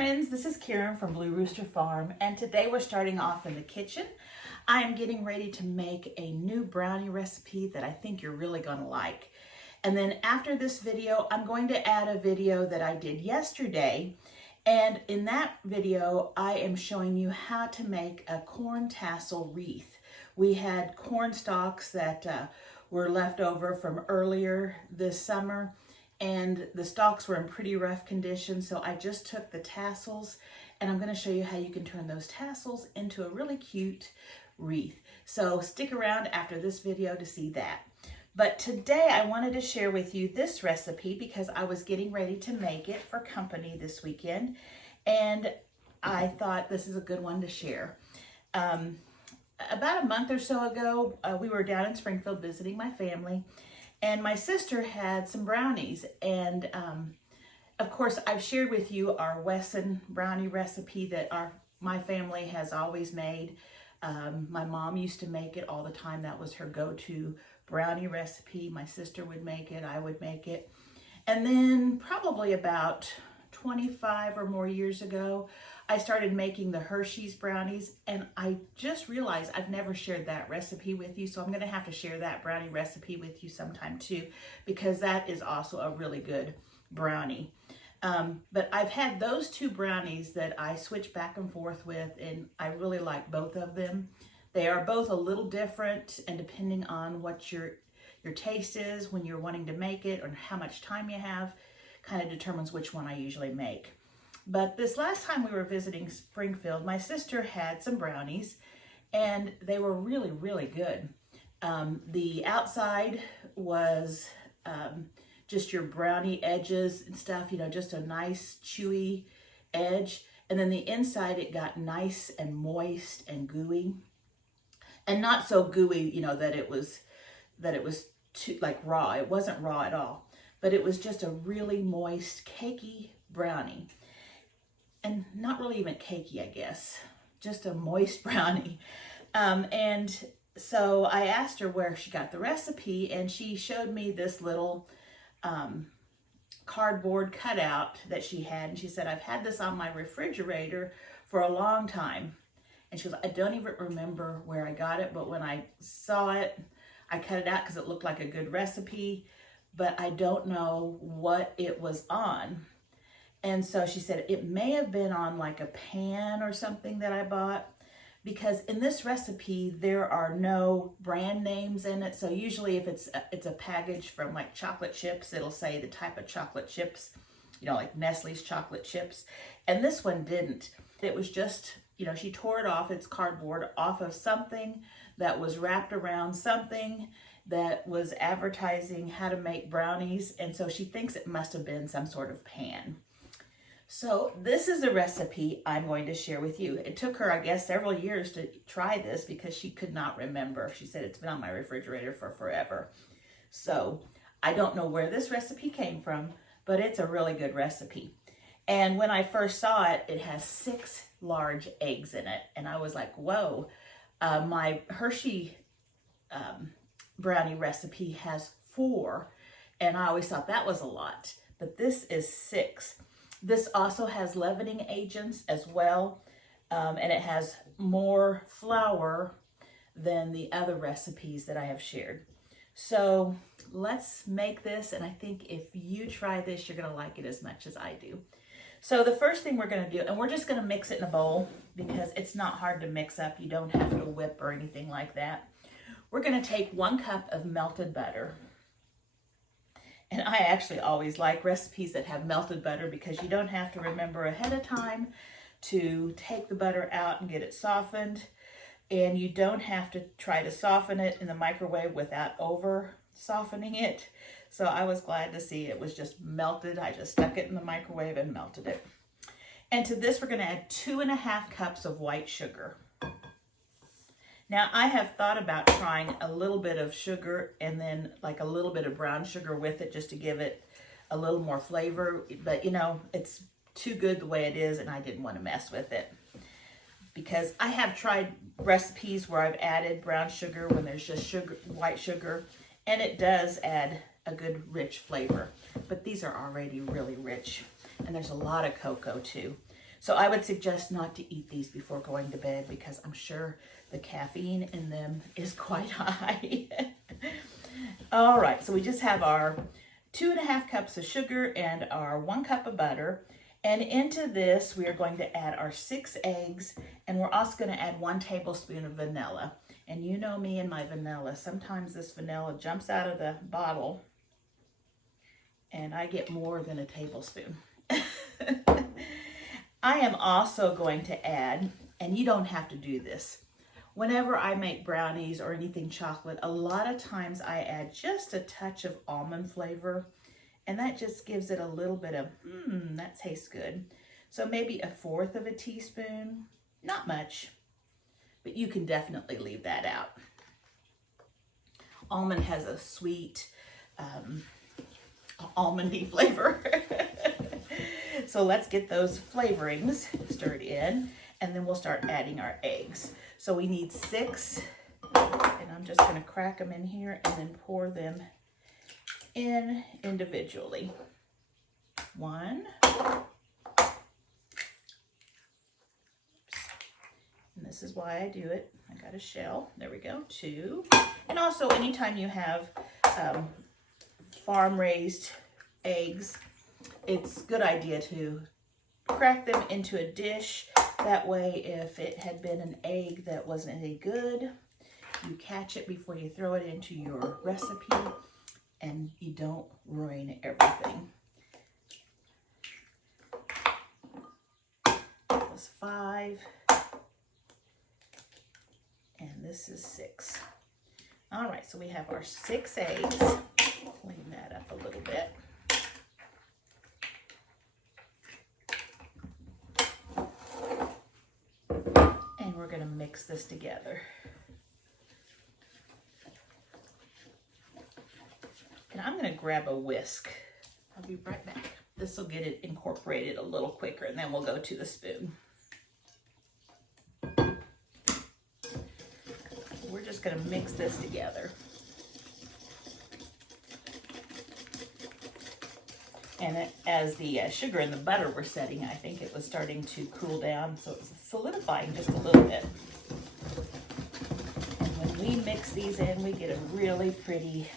friends, this is Karen from Blue Rooster Farm, and today we're starting off in the kitchen. I am getting ready to make a new brownie recipe that I think you're really going to like. And then after this video, I'm going to add a video that I did yesterday, and in that video I am showing you how to make a corn tassel wreath. We had corn stalks that were left over from earlier this summer, and the stalks were in pretty rough condition, so I just took the tassels and I'm going to show you how you can turn those tassels into a really cute wreath. So stick around after this video to see that. But today I wanted to share with you this recipe because I was getting ready to make it for company this weekend, and I thought this is a good one to share. About a month or so ago, we were down in Springfield visiting my family, and my sister had some brownies, and of course I've shared with you our Wesson brownie recipe that my family has always made. My mom used to make it all the time. That was her go-to brownie recipe. My sister would make it, I would make it. And then probably about 25 or more years ago, I started making the Hershey's brownies, and I just realized I've never shared that recipe with you, so I'm going to have to share that brownie recipe with you sometime too, because that is also a really good brownie. But I've had those two brownies that I switch back and forth with, and I really like both of them. They are both a little different, and depending on what your taste is when you're wanting to make it or how much time you have, kind of determines which one I usually make. But this last time we were visiting Springfield, my sister had some brownies, and they were really, really good. The outside was just your brownie edges and stuff, you know, just a nice chewy edge. And then the inside, it got nice and moist and gooey. And not so gooey, you know, that it was too like raw. It wasn't raw at all, but it was just a really moist, cakey brownie. And not really even cakey, I guess, just a moist brownie. And so I asked her where she got the recipe, and she showed me this little cardboard cutout that she had. And she said, I've had this on my refrigerator for a long time. And she goes, I don't even remember where I got it, but when I saw it, I cut it out because it looked like a good recipe, but I don't know what it was on. And so she said it may have been on like a pan or something that I bought, because in this recipe there are no brand names in it. So usually if it's a package from like chocolate chips, it'll say the type of chocolate chips, you know, like Nestle's chocolate chips. And this one didn't. It was just, you know, she tore it off, its cardboard, off of something that was wrapped around something that was advertising how to make brownies. And so she thinks it must have been some sort of pan. So this is a recipe I'm going to share with you. It took her, I guess, several years to try this because she could not remember. She said it's been on my refrigerator for forever. So I don't know where this recipe came from, but it's a really good recipe. And when I first saw it, it has 6 large eggs in it. And I was like, whoa. My Hershey brownie recipe has 4. And I always thought that was a lot. But this is 6. This also has leavening agents as well, and it has more flour than the other recipes that I have shared. So let's make this, and I think if you try this, you're going to like it as much as I do. So the first thing we're going to do, and we're just going to mix it in a bowl because it's not hard to mix up. You don't have to whip or anything like that. We're going to take 1 cup of melted butter. And I actually always like recipes that have melted butter because you don't have to remember ahead of time to take the butter out and get it softened. And you don't have to try to soften it in the microwave without over softening it. So I was glad to see it was just melted. I just stuck it in the microwave and melted it. And to this, we're going to add 2½ cups of white sugar. Now, I have thought about trying a little bit of sugar and then like a little bit of brown sugar with it just to give it a little more flavor. But, you know, it's too good the way it is, and I didn't want to mess with it. Because I have tried recipes where I've added brown sugar when there's just white sugar, and it does add a good rich flavor. But these are already really rich, and there's a lot of cocoa too. So I would suggest not to eat these before going to bed because I'm sure the caffeine in them is quite high. All right, so we just have our 2.5 cups of sugar and our 1 cup of butter. And into this, we are going to add our 6 eggs, and we're also going to add 1 tablespoon of vanilla. And you know me and my vanilla. Sometimes this vanilla jumps out of the bottle, and I get more than a tablespoon. I am also going to add, and you don't have to do this, whenever I make brownies or anything chocolate, a lot of times I add just a touch of almond flavor, and that just gives it a little bit of, that tastes good. So maybe 1/4 of a teaspoon, not much, but you can definitely leave that out. Almond has a sweet, almondy flavor. So let's get those flavorings stirred in, and then we'll start adding our eggs. So we need 6, and I'm just gonna crack them in here and then pour them in individually. 1. And this is why I do it. I got a shell. There we go. 2. And also anytime you have farm-raised eggs, it's a good idea to crack them into a dish. That way, if it had been an egg that wasn't any good, you catch it before you throw it into your recipe, and you don't ruin everything. That was 5, and this is 6. All right, so we have our 6 eggs. Clean that up a little bit. And we're going to mix this together. And I'm going to grab a whisk. I'll be right back. This will get it incorporated a little quicker, and then we'll go to the spoon. We're just going to mix this together. And as the sugar and the butter were setting, I think it was starting to cool down, so it's solidifying just a little bit. And when we mix these in, we get a really pretty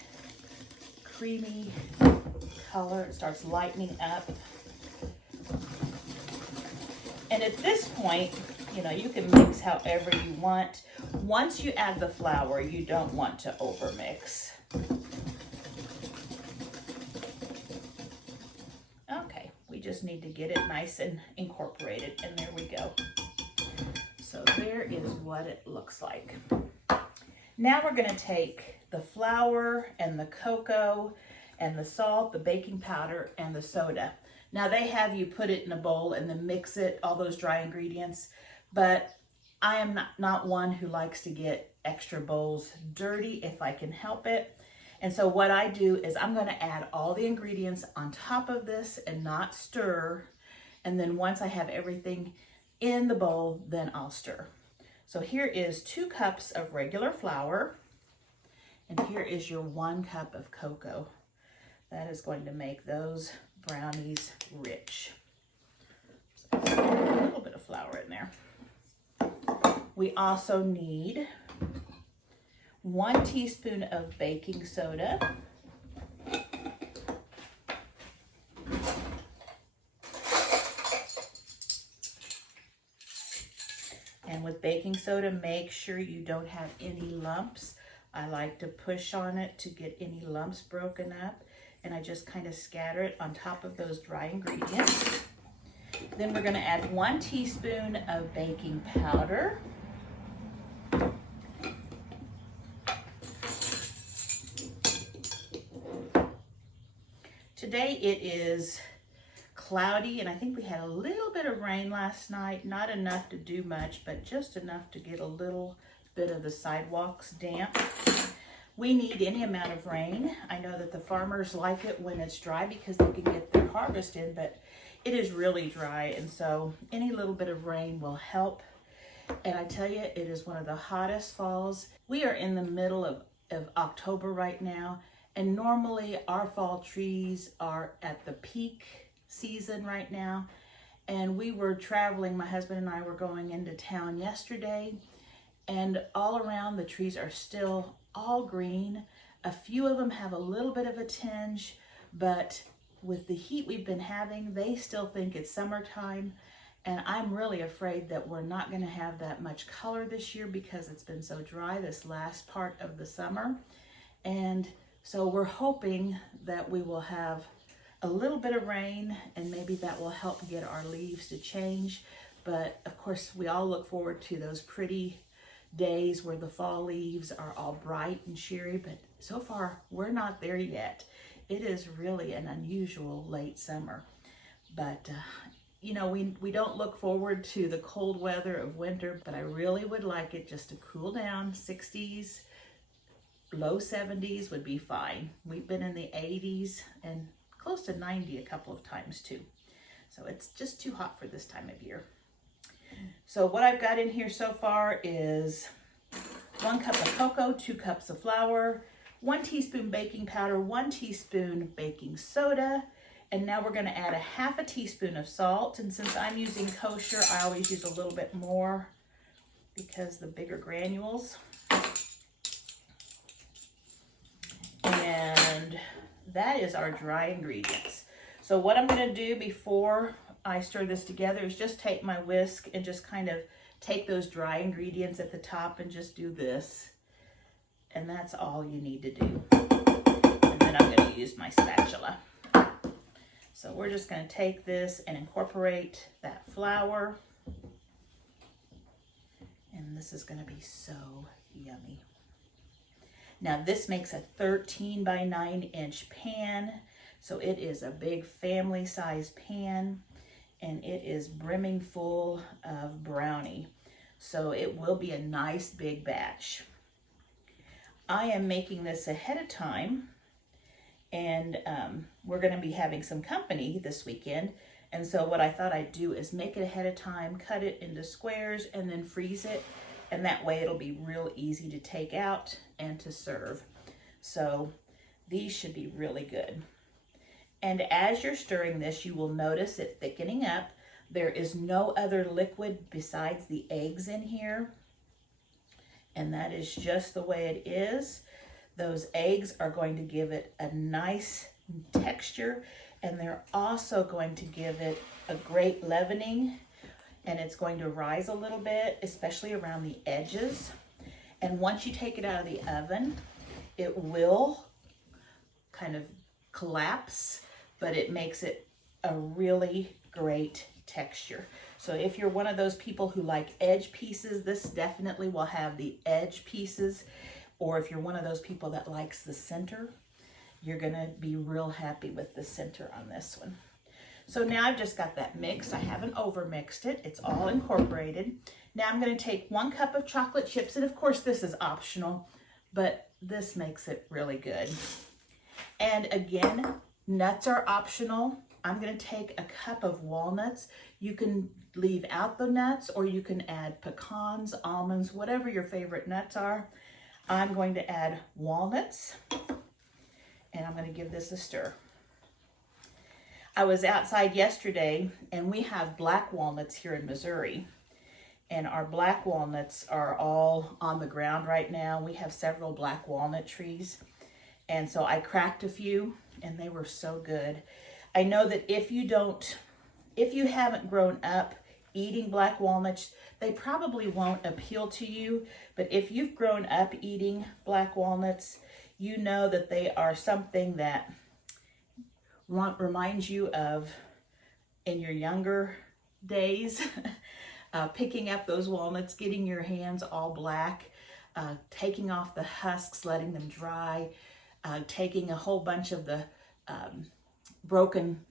creamy color. It starts lightening up. And at this point, you know, you can mix however you want. Once you add the flour, you don't want to overmix. Okay, we just need to get it nice and incorporated, and there we go. So there is what it looks like. Now we're going to take the flour and the cocoa and the salt, the baking powder, and the soda. Now they have you put it in a bowl and then mix it, all those dry ingredients, but I am not one who likes to get extra bowls dirty if I can help it. And so what I do is I'm going to add all the ingredients on top of this and not stir. And then once I have everything in the bowl, then I'll stir. So here is 2 cups of regular flour, and here is your 1 cup of cocoa. That is going to make those brownies rich. So a little bit of flour in there. We also need 1 teaspoon of baking soda. And with baking soda, make sure you don't have any lumps. I like to push on it to get any lumps broken up, and I just kind of scatter it on top of those dry ingredients. Then we're going to add 1 teaspoon of baking powder. Today it is cloudy, and I think we had a little bit of rain last night. Not enough to do much, but just enough to get a little bit of the sidewalks damp. We need any amount of rain. I know that the farmers like it when it's dry because they can get their harvest in, but it is really dry, and so any little bit of rain will help. And I tell you, it is one of the hottest falls. We are in the middle of October right now, and normally our fall trees are at the peak season right now, And we were traveling, my husband and I were going into town yesterday, and all around the trees are still all green. A few of them have a little bit of a tinge, but with the heat we've been having, they still think it's summertime. And I'm really afraid that we're not going to have that much color this year because it's been so dry this last part of the summer. And so we're hoping that we will have a little bit of rain, and maybe that will help get our leaves to change. But of course, we all look forward to those pretty days where the fall leaves are all bright and cheery, but so far we're not there yet. It is really an unusual late summer. But you know, we don't look forward to the cold weather of winter, but I really would like it just to cool down. 60s, low 70s would be fine. We've been in the 80s and close to 90 a couple of times too. So it's just too hot for this time of year. So what I've got in here so far is 1 cup of cocoa, 2 cups of flour, 1 teaspoon baking powder, 1 teaspoon baking soda, and now we're going to add a 1/2 teaspoon of salt. And since I'm using kosher, I always use a little bit more because the bigger granules. And that is our dry ingredients. So what I'm going to do before I stir this together is just take my whisk and just kind of take those dry ingredients at the top and just do this. And that's all you need to do. And then I'm going to use my spatula. So we're just going to take this and incorporate that flour. And this is going to be so yummy. Now this makes a 13 by 9 inch pan. So it is a big family size pan, and it is brimming full of brownie. So it will be a nice big batch. I am making this ahead of time, and we're going to be having some company this weekend. And so what I thought I'd do is make it ahead of time, cut it into squares, and then freeze it. And that way it'll be real easy to take out and to serve. So these should be really good. And as you're stirring this, you will notice it thickening up. There is no other liquid besides the eggs in here. And that is just the way it is. Those eggs are going to give it a nice texture, and they're also going to give it a great leavening, and it's going to rise a little bit, especially around the edges. And once you take it out of the oven, it will kind of collapse, but it makes it a really great texture. So if you're one of those people who like edge pieces, this definitely will have the edge pieces. Or if you're one of those people that likes the center, you're gonna be real happy with the center on this one. So now I've just got that mixed. I haven't over mixed it. It's all incorporated. Now I'm gonna take 1 cup of chocolate chips, and of course this is optional, but this makes it really good. And again, nuts are optional. I'm gonna take a cup of walnuts. You can leave out the nuts, or you can add pecans, almonds, whatever your favorite nuts are. I'm going to add walnuts, and I'm going to give this a stir. I was outside yesterday, and we have black walnuts here in Missouri, and our black walnuts are all on the ground right now. We have several black walnut trees, and so I cracked a few, and they were so good. I know that if you haven't grown up eating black walnuts, they probably won't appeal to you. But if you've grown up eating black walnuts, you know that they are something that reminds you of in your younger days, picking up those walnuts, getting your hands all black, taking off the husks, letting them dry, taking a whole bunch of the broken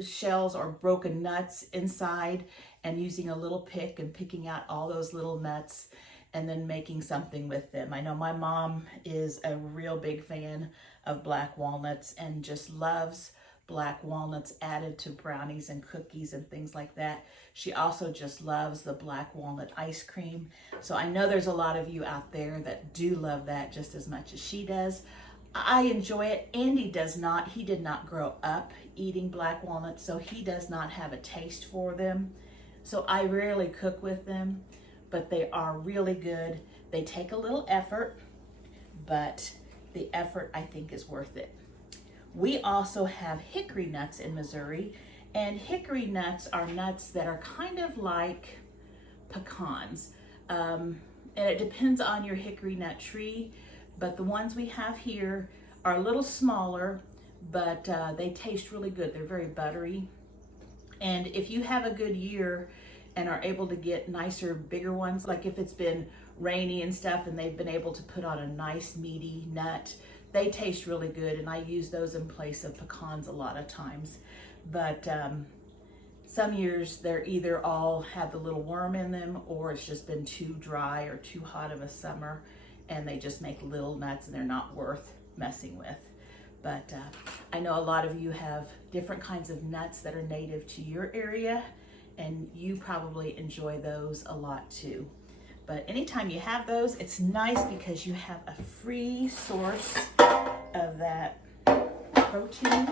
shells or broken nuts inside and using a little pick and picking out all those little nuts and then making something with them. I know my mom is a real big fan of black walnuts and just loves black walnuts added to brownies and cookies and things like that. She also just loves the black walnut ice cream. So I know there's a lot of you out there that do love that just as much as she does. I enjoy it. Andy does not. He did not grow up eating black walnuts, so he does not have a taste for them. So I rarely cook with them, but they are really good. They take a little effort, but the effort I think is worth it. We also have hickory nuts in Missouri, and hickory nuts are nuts that are kind of like pecans. And it depends on your hickory nut tree, but the ones we have here are a little smaller, but they taste really good. They're very buttery. And if you have a good year and are able to get nicer, bigger ones, like if it's been rainy and stuff and they've been able to put on a nice meaty nut, they taste really good, and I use those in place of pecans a lot of times. But some years they're either all have the little worm in them, or it's just been too dry or too hot of a summer and they just make little nuts and they're not worth messing with. But I know a lot of you have different kinds of nuts that are native to your area, and you probably enjoy those a lot too. But anytime you have those, it's nice because you have a free source of that protein,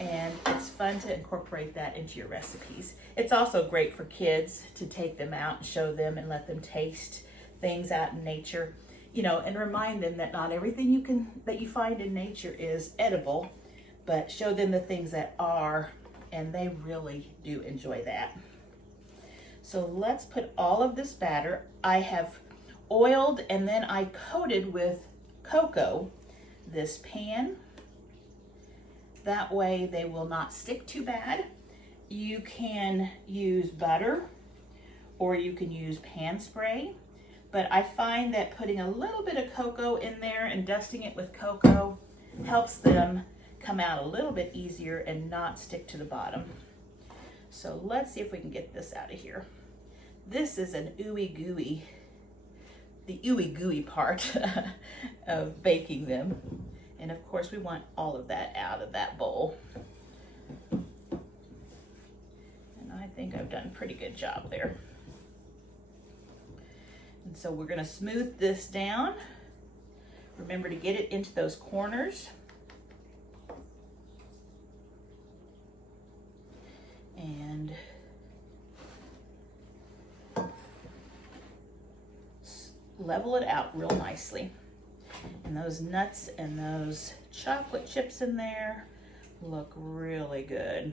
and it's fun to incorporate that into your recipes. It's also great for kids to take them out and show them and let them taste things out in nature, you know, and remind them that not everything that you find in nature is edible, but show them the things that are, and they really do enjoy that. So let's put all of this batter. I have oiled and then I coated with cocoa this pan. That way they will not stick too bad. You can use butter or you can use pan spray, but I find that putting a little bit of cocoa in there and dusting it with cocoa helps them come out a little bit easier and not stick to the bottom. So let's see if we can get this out of here. This is an ooey gooey, the ooey gooey part of baking them. And of course we want all of that out of that bowl. And I think I've done a pretty good job there. And so we're gonna smooth this down. Remember to get it into those corners. And level it out real nicely. And those nuts and those chocolate chips in there look really good.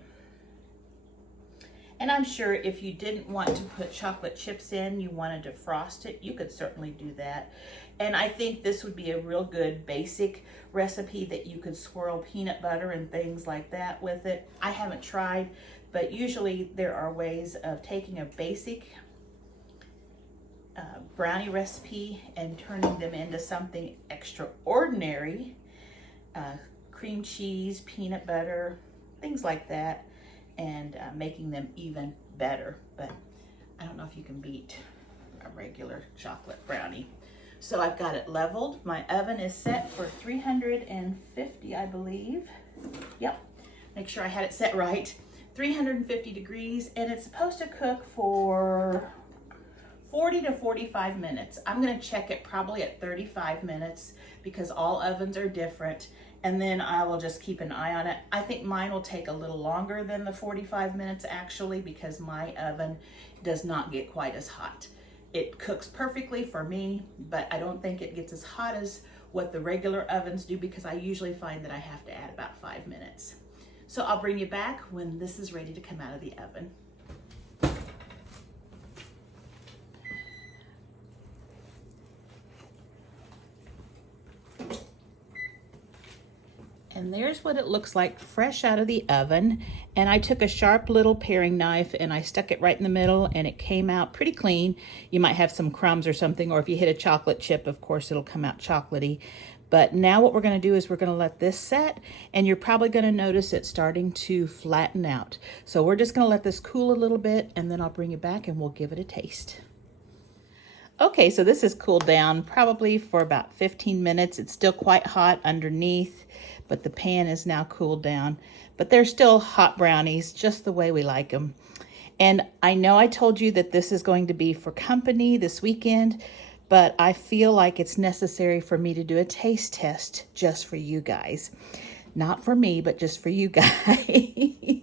And I'm sure if you didn't want to put chocolate chips in, you wanted to frost it, you could certainly do that. And I think this would be a real good basic recipe that you could swirl peanut butter and things like that with it. I haven't tried, but usually there are ways of taking a basic brownie recipe and turning them into something extraordinary. Cream cheese, peanut butter, things like that, and making them even better. But I don't know if you can beat a regular chocolate brownie. So I've got it leveled. My oven is set for 350, I believe. Yep, make sure I had it set right. 350 degrees, and it's supposed to cook for 40 to 45 minutes. I'm gonna check it probably at 35 minutes because all ovens are different, and then I will just keep an eye on it. I think mine will take a little longer than the 45 minutes actually, because my oven does not get quite as hot. It cooks perfectly for me, but I don't think it gets as hot as what the regular ovens do, because I usually find that I have to add about 5 minutes. So I'll bring you back when this is ready to come out of the oven. And there's what it looks like fresh out of the oven. And I took a sharp little paring knife and I stuck it right in the middle, and it came out pretty clean. You might have some crumbs or something, or if you hit a chocolate chip, of course, it'll come out chocolatey. But now what we're gonna do is we're gonna let this set, and you're probably gonna notice it starting to flatten out. So we're just gonna let this cool a little bit, and then I'll bring it back and we'll give it a taste. Okay, so this has cooled down probably for about 15 minutes. It's still quite hot underneath, but the pan is now cooled down. But they're still hot brownies, just the way we like them. And I know I told you that this is going to be for company this weekend, but I feel like it's necessary for me to do a taste test just for you guys. Not for me, but just for you guys.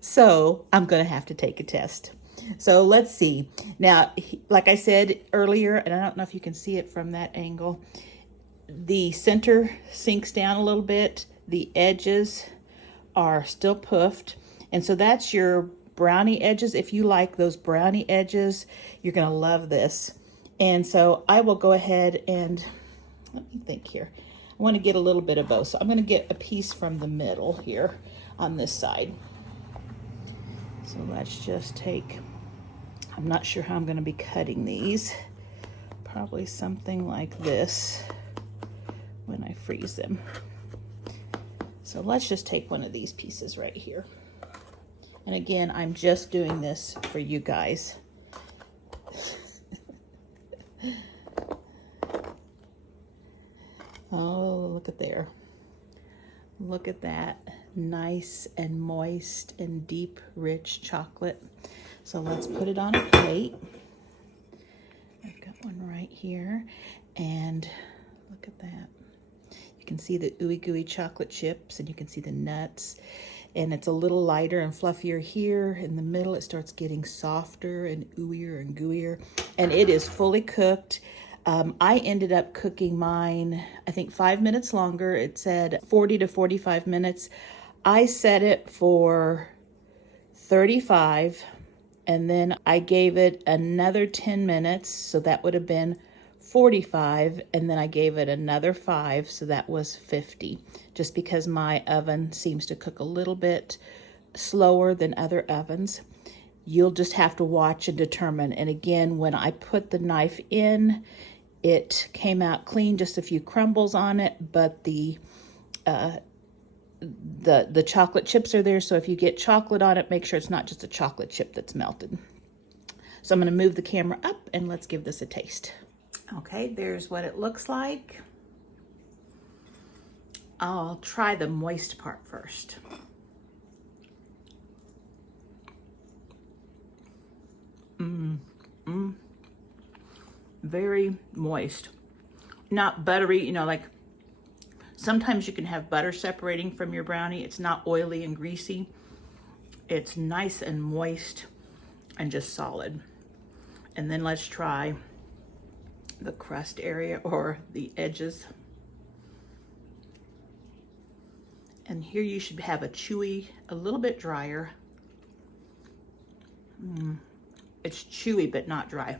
So I'm going to have to take a test. So let's see. Now, like I said earlier, and I don't know if you can see it from that angle, the center sinks down a little bit. The edges are still puffed. And so that's your brownie edges. If you like those brownie edges, you're going to love this. And so I will go ahead and, let me think here. I want to get a little bit of both. So I'm going to get a piece from the middle here on this side. So let's just take, I'm not sure how I'm going to be cutting these. Probably something like this when I freeze them. So let's just take one of these pieces right here. And again, I'm just doing this for you guys. Oh, look at there. Look at that. Nice and moist and deep, rich chocolate. So let's put it on a plate. I've got one right here. And look at that. You can see the ooey gooey chocolate chips, and you can see the nuts. And it's a little lighter and fluffier here. In the middle, it starts getting softer and ooier and gooier. And it is fully cooked. I ended up cooking mine, I think 5 minutes longer. It said 40 to 45 minutes. I set it for 35, and then I gave it another 10 minutes. So that would have been 45, and then I gave it another 5, so that was 50, just because my oven seems to cook a little bit slower than other ovens. You'll just have to watch and determine. And again, when I put the knife in, it came out clean, just a few crumbles on it, but the chocolate chips are there, so if you get chocolate on it, make sure it's not just a chocolate chip that's melted. So I'm going to move the camera up and let's give this a taste. Okay, there's what it looks like. I'll try the moist part first. Very moist. Not buttery, you know, like sometimes you can have butter separating from your brownie. It's not oily and greasy. It's nice and moist and just solid. And then let's try the crust area or the edges. And here you should have a chewy, a little bit drier. It's chewy but not dry.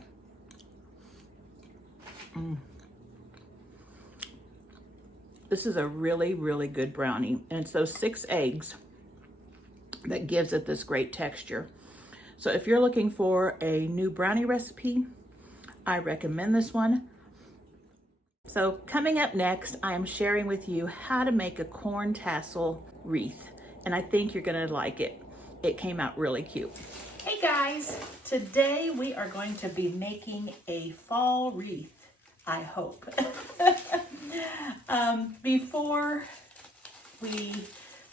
This is a really, really good brownie. And it's those 6 eggs that gives it this great texture. So if you're looking for a new brownie recipe, I recommend this one. So coming up next, I am sharing with you how to make a corn tassel wreath. And I think you're gonna like it. It came out really cute. Hey guys, today we are going to be making a fall wreath, I hope. Before we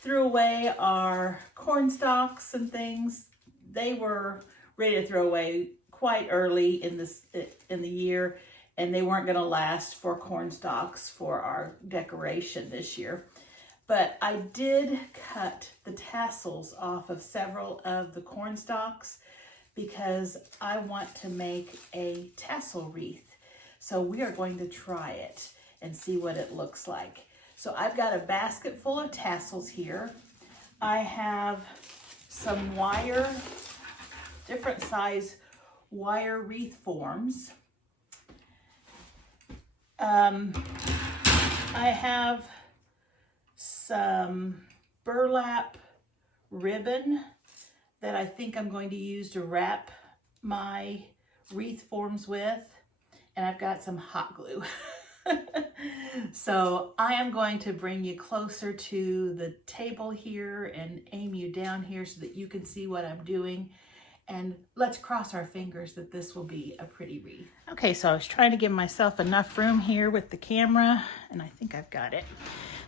threw away our corn stalks and things, they were ready to throw away quite early in the year, and they weren't going to last for corn stalks for our decoration this year. But I did cut the tassels off of several of the corn stalks because I want to make a tassel wreath. So we are going to try it and see what it looks like. So I've got a basket full of tassels here. I have some wire, different size wire wreath forms. I have some burlap ribbon that I think I'm going to use to wrap my wreath forms with. And I've got some hot glue. So I am going to bring you closer to the table here and aim you down here so that you can see what I'm doing. And let's cross our fingers that this will be a pretty wreath. Okay, so I was trying to give myself enough room here with the camera, and I think I've got it.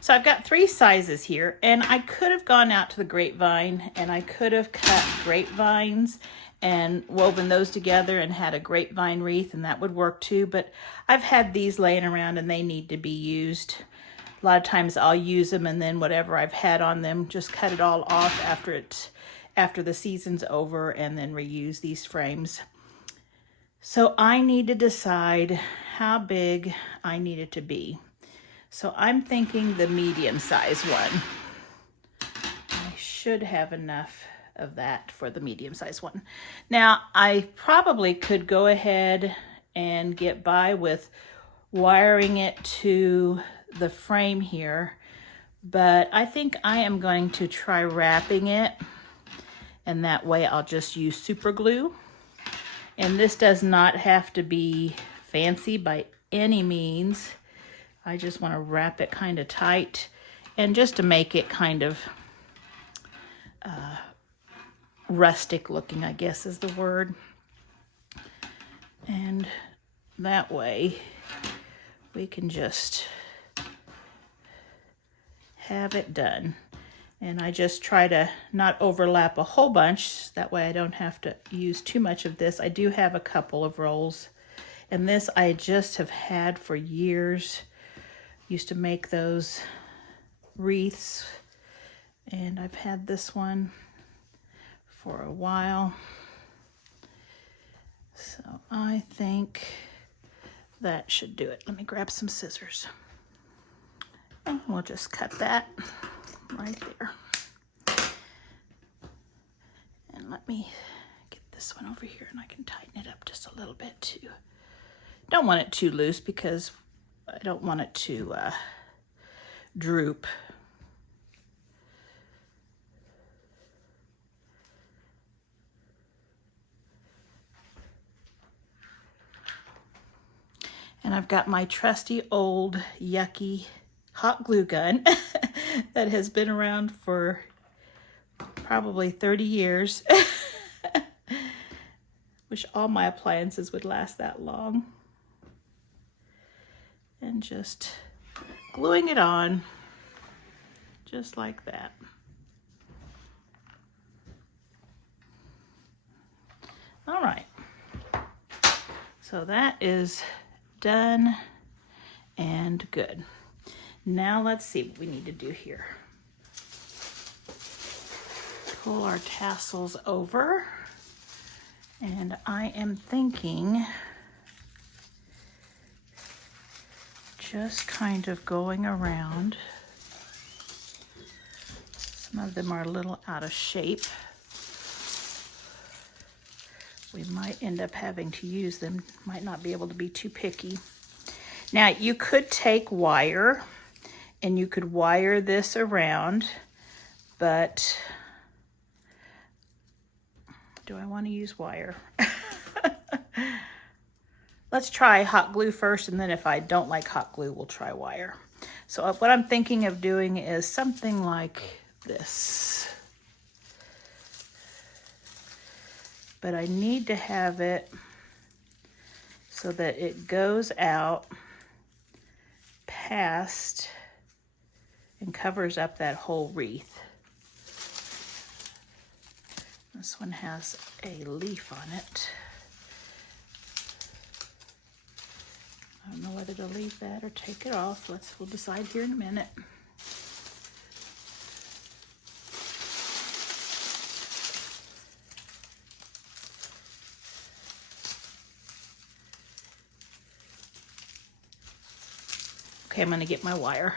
So I've got 3 sizes here, and I could have gone out to the grapevine and I could have cut grapevines and woven those together and had a grapevine wreath, and that would work too. But I've had these laying around and they need to be used. A lot of times I'll use them, and then whatever I've had on them, just cut it all off after the season's over, and then reuse these frames. So I need to decide how big I need it to be. So I'm thinking the medium size one. I should have enough of that for the medium size one. Now I probably could go ahead and get by with wiring it to the frame here, but I think I am going to try wrapping it, and that way I'll just use super glue. And this does not have to be fancy by any means. I just want to wrap it kind of tight, and just to make it kind of rustic looking, I guess is the word. And that way we can just have it done. And I just try to not overlap a whole bunch, that way I don't have to use too much of this. I do have a couple of rolls, and this I just have had for years. Used to make those wreaths, and I've had this one for a while. So I think that should do it. Let me grab some scissors. And we'll just cut that right there. And let me get this one over here, and I can tighten it up just a little bit too. Don't want it too loose because I don't want it to droop. And I've got my trusty old yucky hot glue gun that has been around for probably 30 years. Wish all my appliances would last that long. And just gluing it on just like that. All right, so that is done and good. Now let's see what we need to do here. Pull our tassels over, and I am thinking just kind of going around. Some of them are a little out of shape. We might end up having to use them, might not be able to be too picky. Now you could take wire and you could wire this around, but do I want to use wire? Let's try hot glue first, and then if I don't like hot glue, we'll try wire. So what I'm thinking of doing is something like this. But I need to have it so that it goes out past and covers up that whole wreath. This one has a leaf on it. I don't know whether to leave that or take it off. We'll decide here in a minute. Okay, I'm going to get my wire.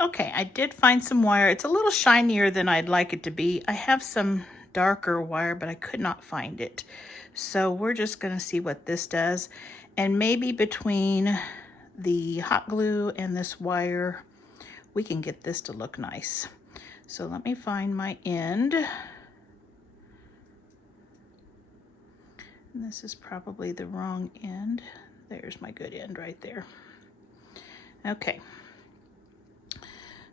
Okay, I did find some wire. It's a little shinier than I'd like it to be. I have some darker wire, but I could not find it. So we're just going to see what this does. And maybe between the hot glue and this wire, we can get this to look nice. So let me find my end. And this is probably the wrong end. There's my good end right there. Okay,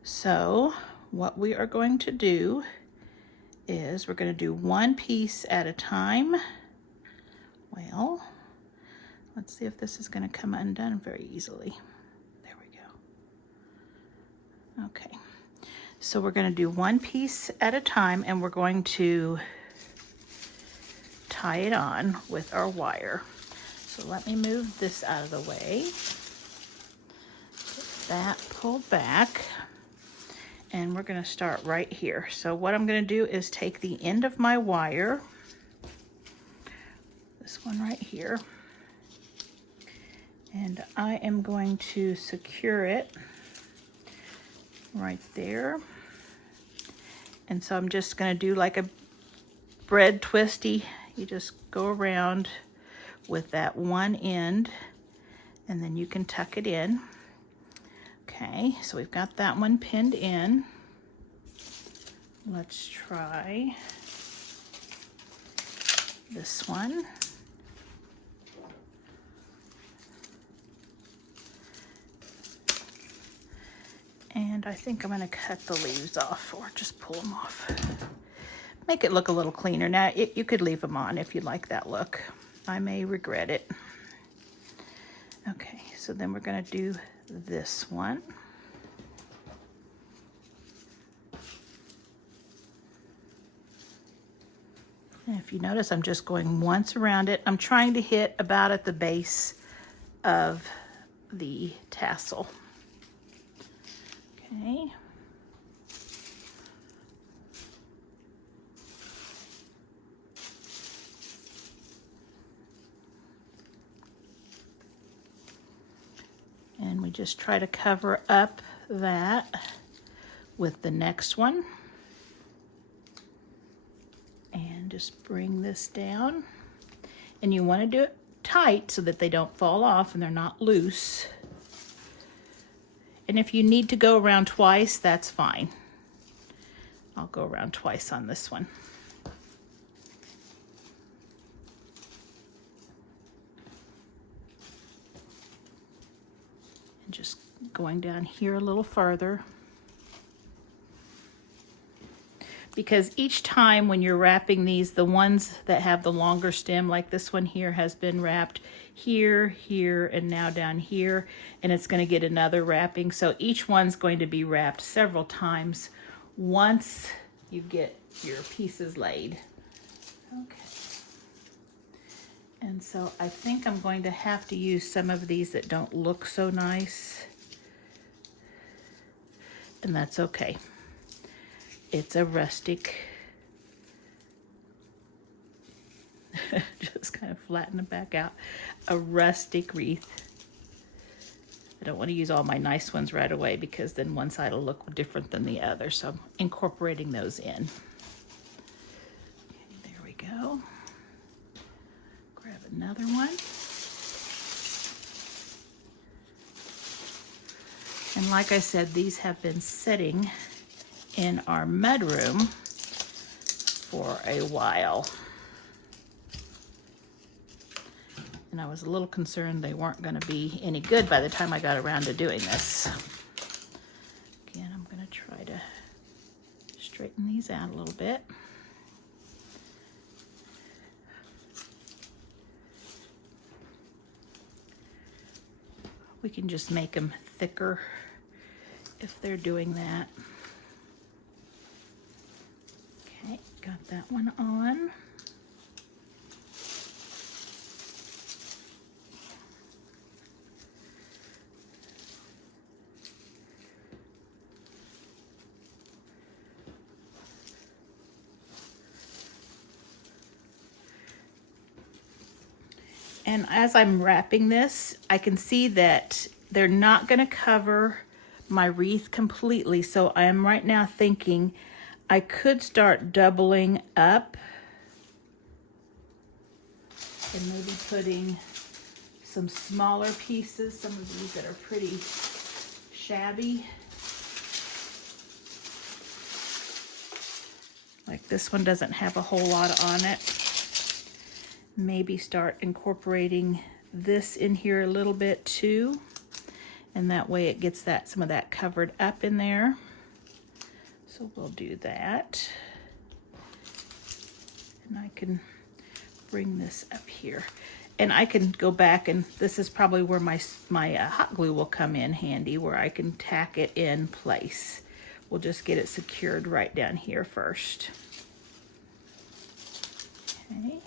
so what we are going to do is we're going to do one piece at a time. Well, let's see if this is going to come undone very easily. There we go. Okay, so we're going to do one piece at a time, and we're going to tie it on with our wire. So let me move this out of the way. Get that pulled back. And we're going to start right here. So what I'm going to do is take the end of my wire, this one right here, and I am going to secure it right there. And so I'm just going to do like a bread twisty. You just go around with that one end, and then you can tuck it in. Okay, so we've got that one pinned in. Let's try this one. And I think I'm going to cut the leaves off, or just pull them off. Make it look a little cleaner. Now, you could leave them on if you like that look. I may regret it. Okay, so then we're going to do this one. And if you notice, I'm just going once around it. I'm trying to hit about at the base of the tassel. Okay. And we just try to cover up that with the next one. And just bring this down. And you want to do it tight so that they don't fall off and they're not loose. And if you need to go around twice, that's fine. I'll go around twice on this one. And just going down here a little further. Because each time when you're wrapping these, the ones that have the longer stem, like this one here, has been wrapped here, here, and now down here, and it's going to get another wrapping. So each one's going to be wrapped several times once you get your pieces laid. Okay. And so I think I'm going to have to use some of these that don't look so nice. And that's okay. It's a rustic, just kind of flatten it back out, a rustic wreath. I don't want to use all my nice ones right away because then one side will look different than the other. So I'm incorporating those in. Okay, there we go. Grab another one. And like I said, these have been sitting in our mudroom for a while. And I was a little concerned they weren't going to be any good by the time I got around to doing this. Again, I'm going to try to straighten these out a little bit. We can just make them thicker if they're doing that. Okay, got that one on. And as I'm wrapping this, I can see that they're not going to cover my wreath completely. So I am right now thinking I could start doubling up and maybe putting some smaller pieces, some of these that are pretty shabby. Like this one doesn't have a whole lot on it. Maybe start incorporating this in here a little bit too. And that way it gets that some of that covered up in there. So we'll do that. And I can bring this up here. And I can go back, and this is probably where my hot glue will come in handy, where I can tack it in place. We'll just get it secured right down here first. Okay.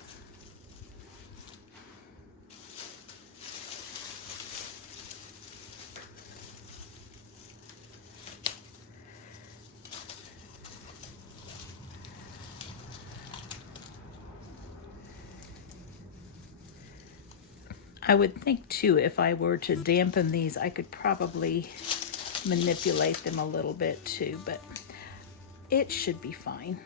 I would think too, if I were to dampen these, I could probably manipulate them a little bit too, but it should be fine.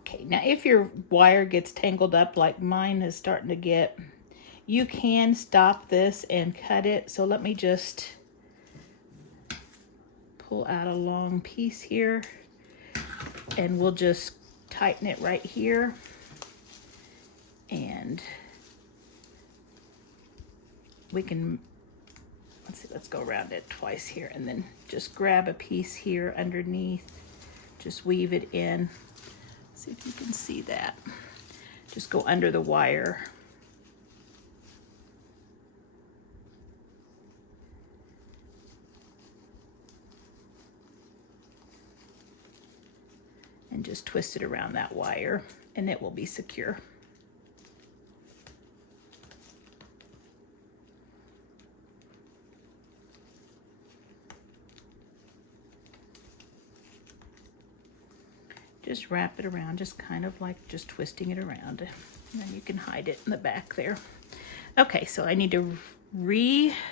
Okay, now if your wire gets tangled up like mine is starting to get, you can stop this and cut it. So let me just pull out a long piece here, and we'll just tighten it right here. And we can, let's go around it twice here, and then just grab a piece here underneath, just weave it in. See if you can see that. Just go under the wire. And just twist it around that wire, and it will be secure. Just wrap it around, just kind of like just twisting it around, and then you can hide it in the back there. Okay, so I need to restart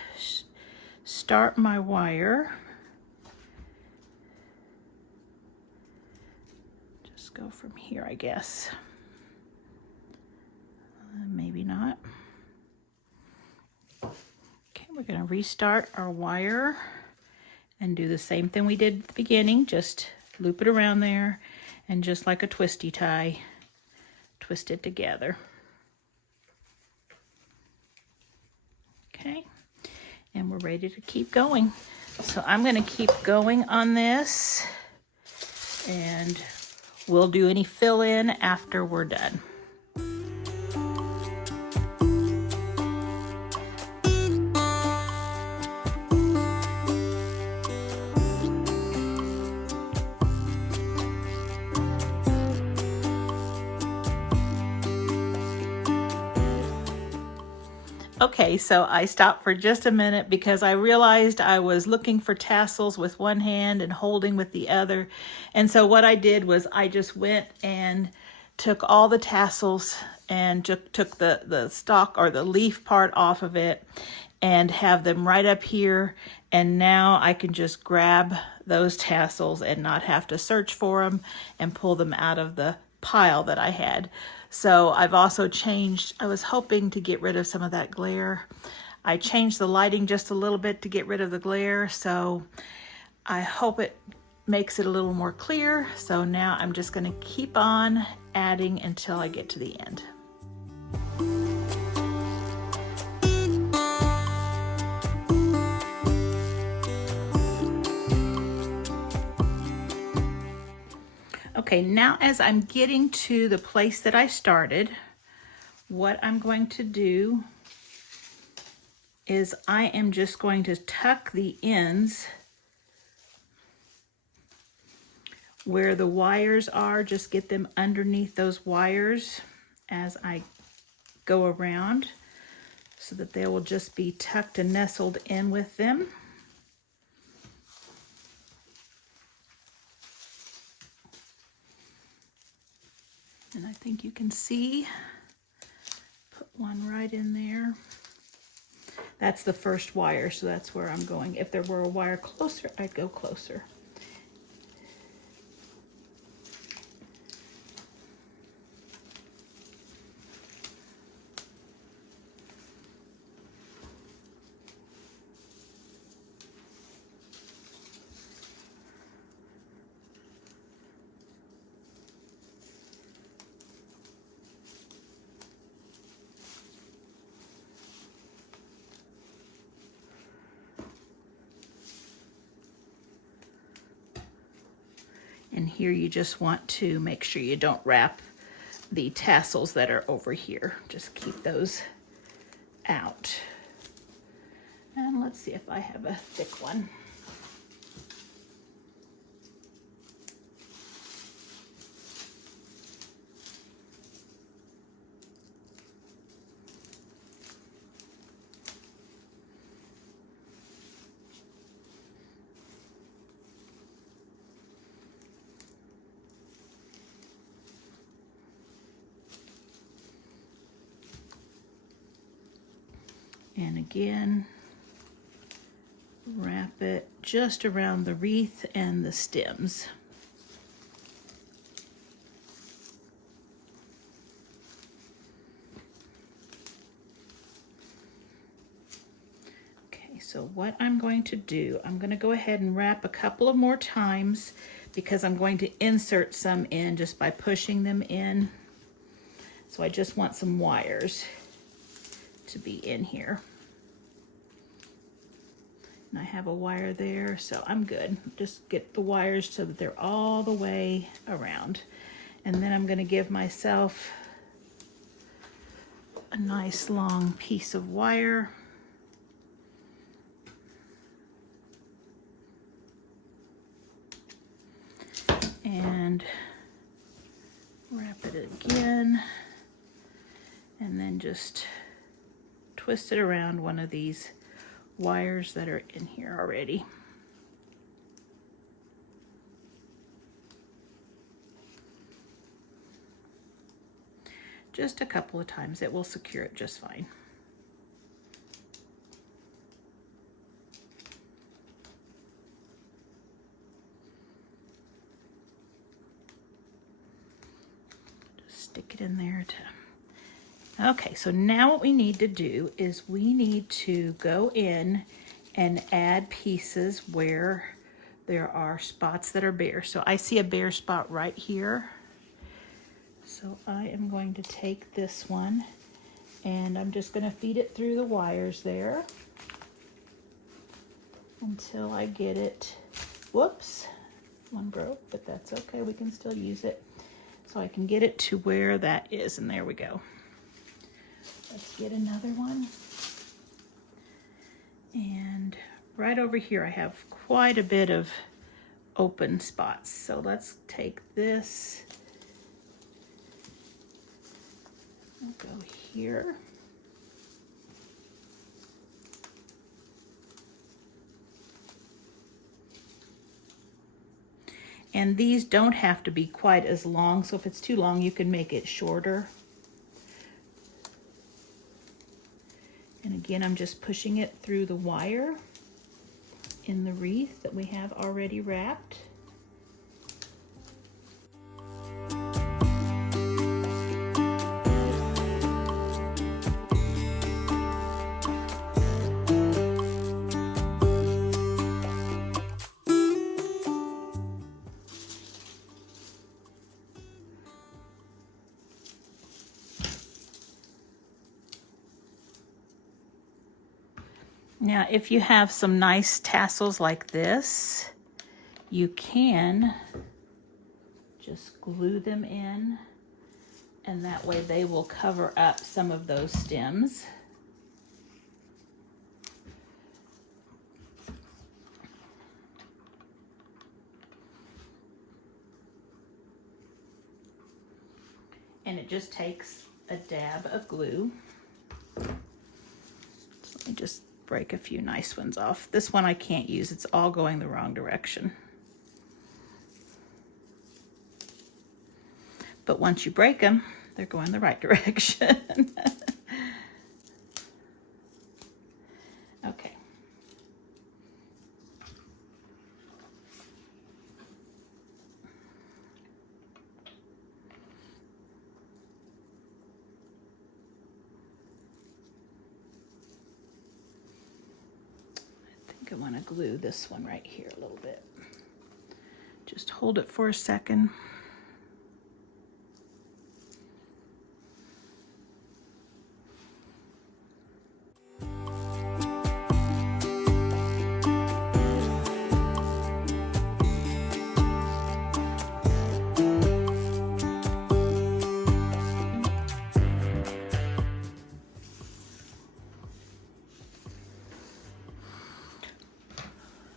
my wire. Just go from here, I guess. Maybe not. Okay, we're gonna restart our wire and do the same thing we did at the beginning, just loop it around there, and just like a twisty tie, twist it together. Okay, and we're ready to keep going. So I'm going to keep going on this, and we'll do any fill-in after we're done. Okay, so I stopped for just a minute because I realized I was looking for tassels with one hand and holding with the other. And so what I did was I just went and took all the tassels and took the stalk or the leaf part off of it and have them right up here. And now I can just grab those tassels and not have to search for them and pull them out of the pile that I had. So I've also changed, I was hoping to get rid of some of that glare. I changed the lighting just a little bit to get rid of the glare, so I hope it makes it a little more clear. So now I'm just going to keep on adding until I get to the end. Okay, now as I'm getting to the place that I started, what I'm going to do is I am just going to tuck the ends where the wires are, just get them underneath those wires as I go around so that they will just be tucked and nestled in with them. And I think you can see, put one right in there. That's the first wire, so that's where I'm going. If there were a wire closer, I'd go closer. And here you just want to make sure you don't wrap the tassels that are over here. Just keep those out. And let's see if I have a thick one. And again, wrap it just around the wreath and the stems. Okay, so what I'm going to do, I'm going to go ahead and wrap a couple of more times because I'm going to insert some in just by pushing them in. So I just want some wires to be in here. And I have a wire there, so I'm good. Just get the wires so that they're all the way around. And then I'm going to give myself a nice long piece of wire. And wrap it again. And then just twist it around one of these wires that are in here already. Just a couple of times, it will secure it just fine. Just stick it in there to... Okay, so now what we need to do is we need to go in and add pieces where there are spots that are bare. So I see a bare spot right here. So I am going to take this one and I'm just going to feed it through the wires there until I get it. Whoops, one broke, but that's okay. We can still use it. So I can get it to where that is, and there we go. Let's get another one. And right over here I have quite a bit of open spots. So let's take this. I'll go here. And these don't have to be quite as long, so if it's too long you can make it shorter. And again, I'm just pushing it through the wire in the wreath that we have already wrapped. Now, if you have some nice tassels like this, you can just glue them in, and that way they will cover up some of those stems. And it just takes a dab of glue. So let me just break a few nice ones off. This one I can't use, it's all going the wrong direction. But once you break them, they're going the right direction. Okay. I want to glue this one right here a little bit. Just hold it for a second.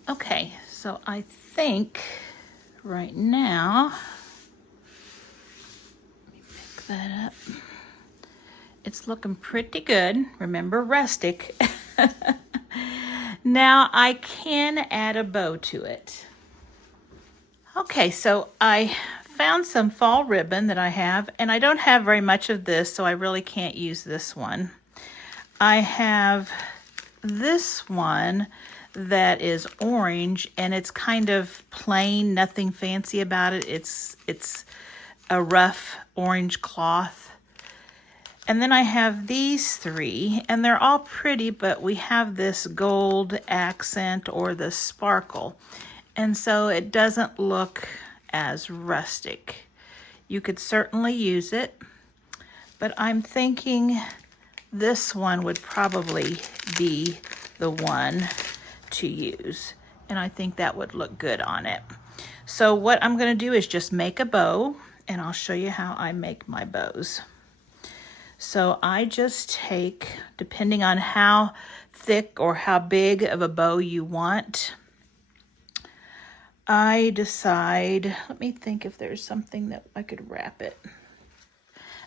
Okay, so I think right now, let me pick that up. It's looking pretty good. Remember, rustic. Now I can add a bow to it. Okay, so I found some fall ribbon that I have, and I don't have very much of this, so I really can't use this one. I have this one that is orange, and it's kind of plain, nothing fancy about it. It's a rough orange cloth. And then I have these three, and they're all pretty, but we have this gold accent or the sparkle. And so it doesn't look as rustic. You could certainly use it, but I'm thinking this one would probably be the one to use. And I think that would look good on it. So what I'm going to do is just make a bow, and I'll show you how I make my bows. So I just take, depending on how thick or how big of a bow you want, I decide, let me think if there's something that I could wrap it.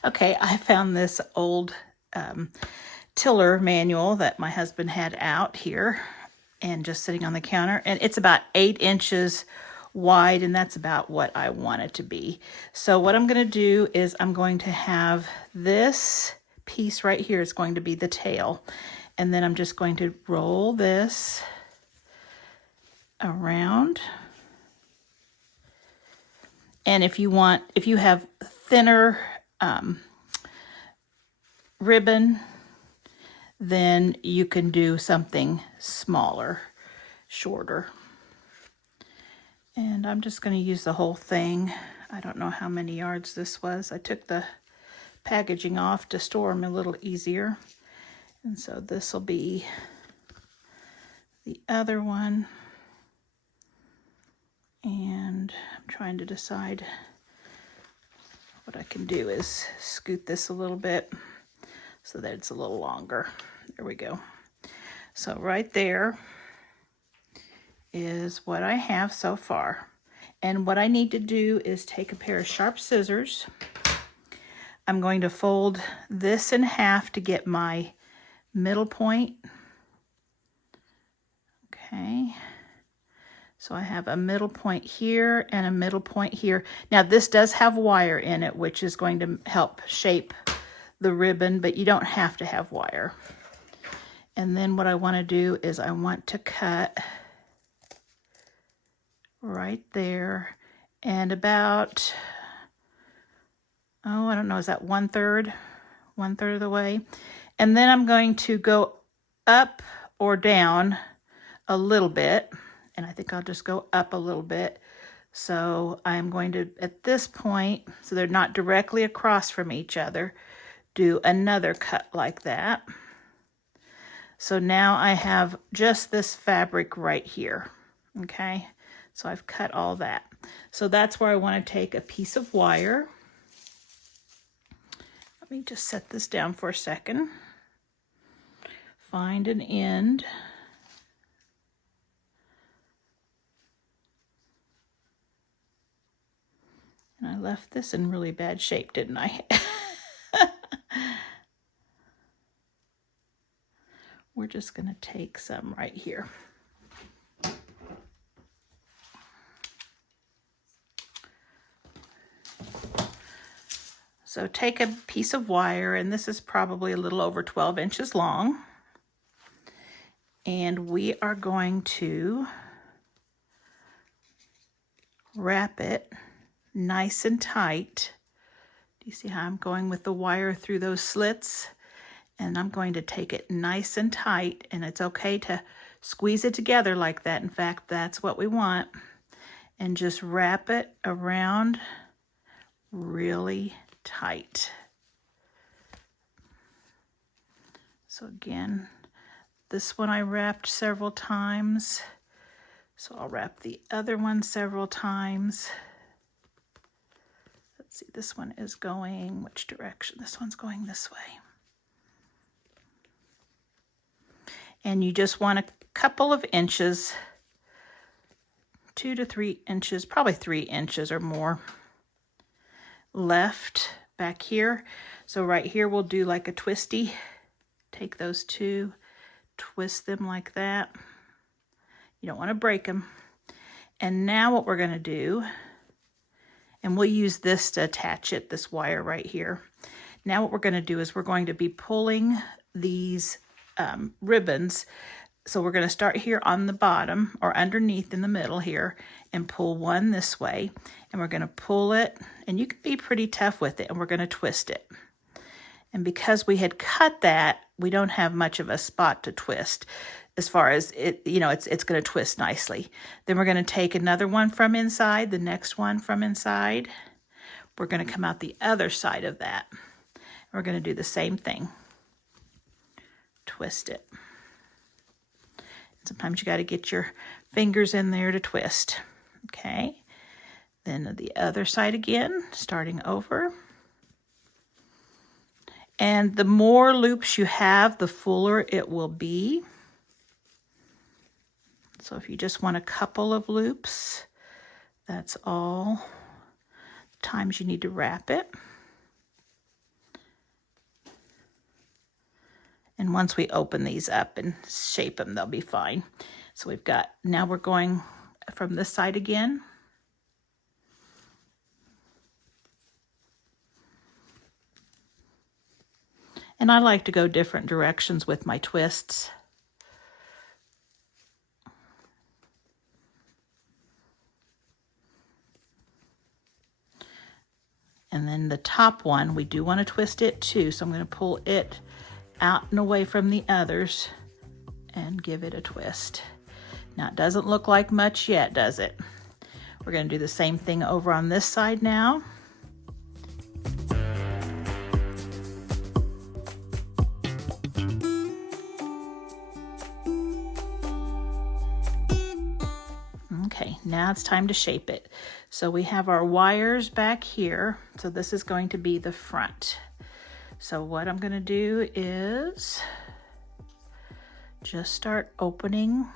Okay, I found this old tiller manual that my husband had out here and just sitting on the counter, and it's about 8 inches wide, and that's about what I want it to be. So what I'm going to do is I'm going to have this piece right here is going to be the tail, and then I'm just going to roll this around. And if you have thinner ribbon, then you can do something smaller, shorter. And I'm just going to use the whole thing. I don't know how many yards this was. I took the packaging off to store them a little easier. And so this will be the other one. And I'm trying to decide what I can do is scoot this a little bit so that it's a little longer. There we go. So right there is what I have so far. And what I need to do is take a pair of sharp scissors. I'm going to fold this in half to get my middle point. Okay. So I have a middle point here and a middle point here. Now this does have wire in it, which is going to help shape the ribbon, but you don't have to have wire. And then what I want to do is I want to cut right there and about, oh, I don't know, is that 1/3 of the way? And then I'm going to go up or down a little bit, and I think I'll just go up a little bit. So I'm going to, at this point, so they're not directly across from each other, do another cut like that. So now I have just this fabric right here, okay? So I've cut all that. So that's where I want to take a piece of wire. Let me just set this down for a second. Find an end. And I left this in really bad shape, didn't I? We're just going to take some right here. So take a piece of wire, and this is probably a little over 12 inches long. And we are going to wrap it nice and tight. Do you see how I'm going with the wire through those slits? And I'm going to take it nice and tight, and it's okay to squeeze it together like that. In fact, that's what we want. And just wrap it around really tight. So again, this one I wrapped several times. So I'll wrap the other one several times. Let's see, this one is going, which direction? This one's going this way. And you just want a couple of inches, 2 to 3 inches, probably 3 inches or more left back here. So right here we'll do like a twisty. Take those two, twist them like that. You don't want to break them. And now what we're going to do, and we'll use this to attach it, this wire right here. Now what we're going to do is we're going to be pulling these ribbons. So we're going to start here on the bottom or underneath in the middle here and pull one this way. And we're going to pull it, and you can be pretty tough with it, and we're going to twist it. And because we had cut that, we don't have much of a spot to twist as far as it, you know, it's going to twist nicely. Then we're going to take another one from inside, the next one from inside. We're going to come out the other side of that. We're going to do the same thing. Twist it. Sometimes you got to get your fingers in there to twist. Okay. Then the other side again, starting over. And the more loops you have, the fuller it will be. So if you just want a couple of loops, that's all times you need to wrap it. And once we open these up and shape them, they'll be fine. So we've got, now we're going from this side again. And I like to go different directions with my twists. And then the top one, we do want to twist it too. So I'm going to pull it out and away from the others and give it a twist. Now it doesn't look like much yet, does it? We're going to do the same thing over on this side now. Okay, now it's time to shape it. So we have our wires back here. So this is going to be the front. So what I'm going to do is just start opening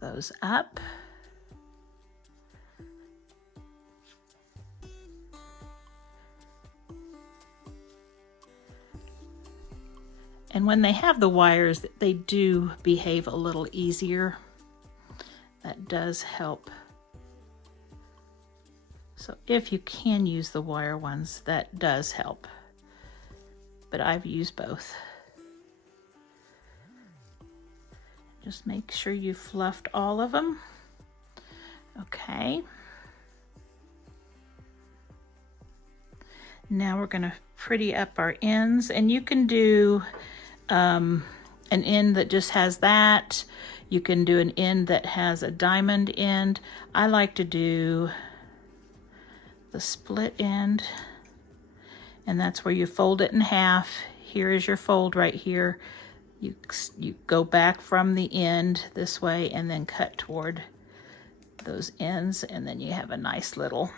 those up. And when they have the wires, they do behave a little easier. That does help. So if you can use the wire ones, that does help. But I've used both. Just make sure you fluffed all of them. Okay. Now we're going to pretty up our ends, and you can do an end that just has that. You can do an end that has a diamond end. I like to do the split end, and that's where you fold it in half. Here is your fold right here. You go back from the end this way and then cut toward those ends, and then you have a nice little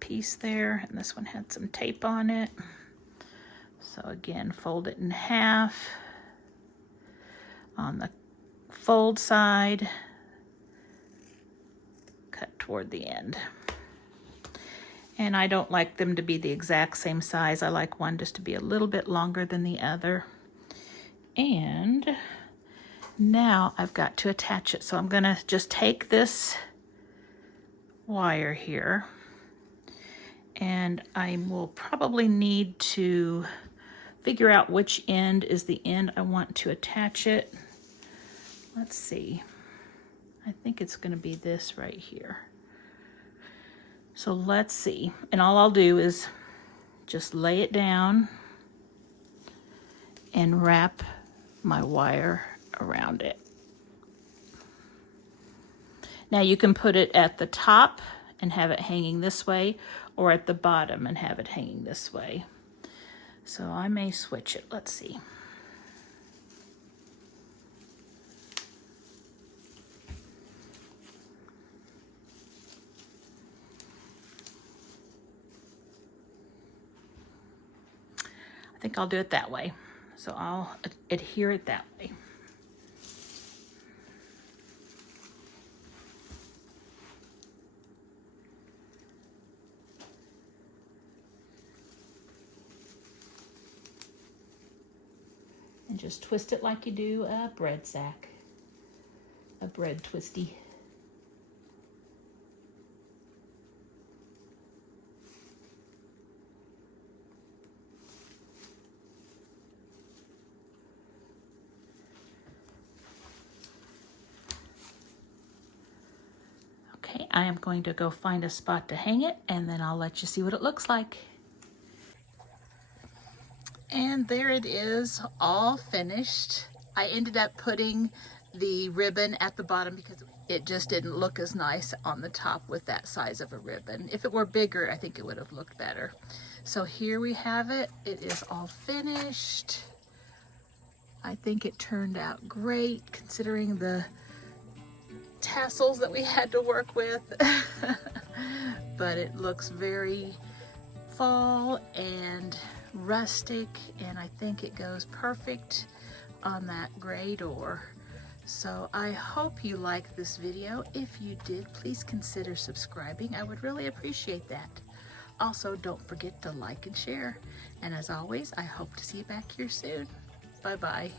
piece there. And this one had some tape on it. So again, fold it in half on the fold side, cut toward the end. And I don't like them to be the exact same size. I like one just to be a little bit longer than the other. And now I've got to attach it. So I'm going to just take this wire here, and I will probably need to figure out which end is the end I want to attach it. Let's see. I think it's going to be this right here. So let's see. And all I'll do is just lay it down and wrap my wire around it. Now you can put it at the top and have it hanging this way, or at the bottom and have it hanging this way. So I may switch it. Let's see. I think I'll do it that way. So I'll adhere it that way. And just twist it like you do a bread sack, a bread twisty. I am going to go find a spot to hang it, and then I'll let you see what it looks like. And there it is, all finished. I ended up putting the ribbon at the bottom because it just didn't look as nice on the top with that size of a ribbon. If it were bigger, I think it would have looked better. So here we have it. It is all finished. I think it turned out great considering the tassels that we had to work with. But it looks very fall and rustic, and I think it goes perfect on that gray door. So I hope you liked this video. If you did, please consider subscribing. I would really appreciate that. Also, don't forget to like and share. And as always, I hope to see you back here soon. Bye-bye.